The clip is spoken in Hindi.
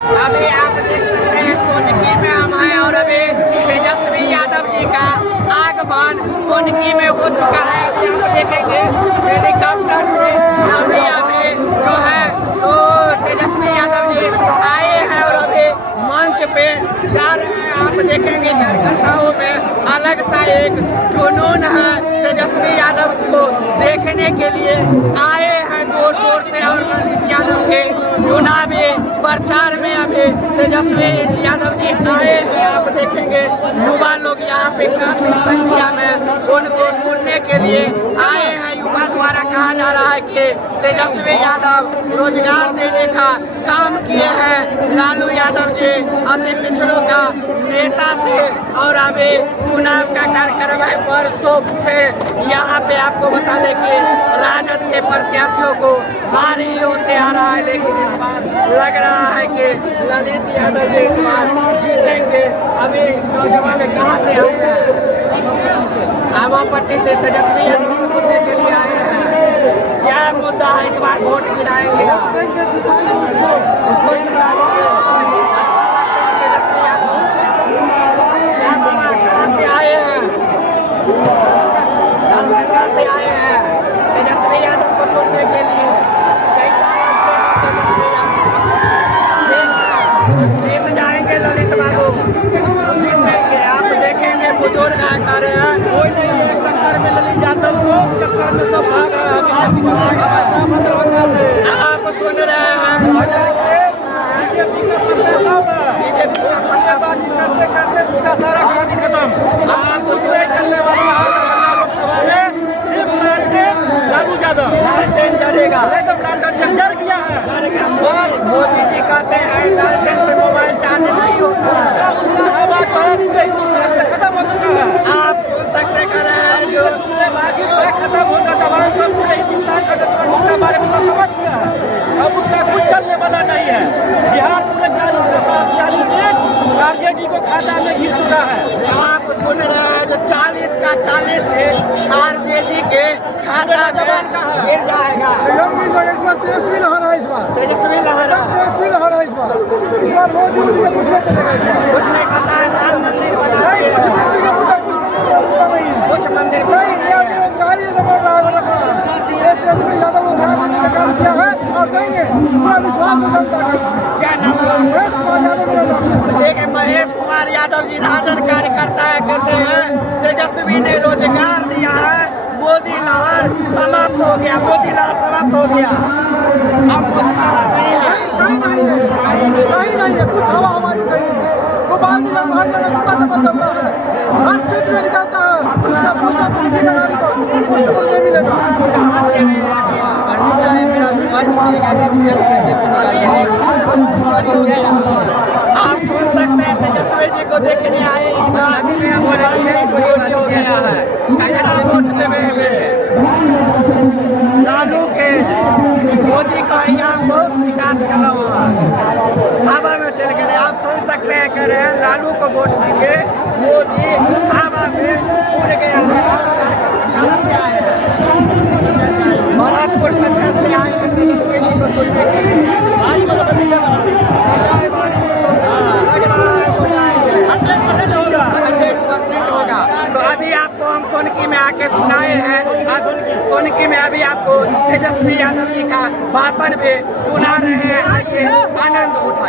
अभी आप देख सकते हैं सोनकी में हम हैं और अभी तेजस्वी यादव जी का आगमन सोनकी में हो चुका है। आप देखेंगे हेलीकॉप्टर से अभी जो है तो तेजस्वी यादव जी आए हैं और अभी मंच पे जा रहे हैं। आप देखेंगे कार्यकर्ताओं में अलग सा एक जुनून है। तेजस्वी यादव को देखने के लिए आए हैं दूर दूर से और ललित यादव के चुनावी प्रचार में अभी तेजस्वी यादव जी आए हैं। आप देखेंगे युवा लोग यहाँ पे काफी संख्या में उनको सुनने के लिए आए हैं। युवा द्वारा कहा जा रहा है कि तेजस्वी यादव रोजगार देने का काम किए हैं। लालू यादव जी अति पिछड़ों का नेता थे और अभी चुनाव का कार्यक्रम है वर्षों से। यहाँ पे आपको बता दें कि राजद के प्रत्याशियों को हार ही होते आ रहा है, लेकिन इस बार लग रहा है कि ललित यादव जी इस बार जीतेंगे। अभी नौजवान कहाँ से आए हैं? आवापट्टी से तेजस्वी यादव को सुनने के लिए आए हैं। क्या मुद्दा है इस बार वोट गिराएंगे? उसको जिताएंगे। तेजस्वी यादव क्या मामा कहाँ से आए हैं? दरभंगा से आए हैं तेजस्वी यादव को सुनने के लिए। कैसा लगता है तेजस्वी यादव? जीत जाएंगे ललित बाबू, जीतेंगे। आप देखेंगे बुजुर्ग आ रहे हैं, कोई नहीं है टक्कर में ललित यादव को, चक्कर में सब भाग रहे हैं। आप सुन रहे हैं बीजेपी का पत्ताबाजी करते करते उसका सारा कहानी खत्म। आप उसमें चलने वाला लालू यादव लालटेन चढ़ेगा, तो लालटेन जड़ गया है। मोदी जी कहते हैं लालटेन से मोबाइल चार्ज नहीं होता है, उसका हवा जो है हिंदुस्तान में खत्म हो चुका है। आप सुन सकते कर रहे हैं जो खत्म होगा जवान सब पूरे हिंदुस्तान का जवान उसके बारे में सब समझ गया है। अब उसका कुछ चलने वाला नहीं है। बिहार पूरे 40 सीट आरजेडी को खाता में गिर चुका है। आप सुन रहे हैं जो 40 का 40 सीट आरजेडी के खाता जवान का गिर जाएगा। तेजस्वी लहरा इस बार, तेजस्वी लहरा इस बार मोदी के कुछ नहीं चलेगा। इस बार कुछ नहीं कहता है। राम मंदिर बना कुछ मंदिर तेजस्वी यादव काम किया है और देंगे पूरा विश्वास है जनता का। क्या नाम है? देखिए महेश कुमार यादव जी राजद कार्यकर्ता है, कहते हैं तेजस्वी ने रोजगार दिया है। मोदी लहर समाप्त हो गया, मोदी लहर समाप्त हो गया। अब मोदी लहर नहीं है, कहीं नहीं है, कुछ हवा हमारी नहीं है। गोपाल जी हर जगह जूता चप्पल चलता है, हर सीट में निकलता है, उसका पूछना पुलिस का नारी को कुछ तो नहीं मिलेगा। कहाँ से आए? मेरा मोबाइल आप सुन सकते हैं तेजस्वी जी को देखने आए। लालू के मोदी का यहाँ बहुत विकास कर रहा है, हवा में चल गए। आप सुन सकते हैं कह रहे हैं लालू को वोट देंगे, मोदी हवा में उड़ गया है। भरतपुर पंचायत से आए हैं तेजस्वी जी को सुनने के लिए। 100% होगा। तो अभी आपको हम सोनकी में आके सुनाए हैं। सोनकी में अभी आपको तेजस्वी यादव जी का भाषण भी सुना रहे हैं। आनंद उठा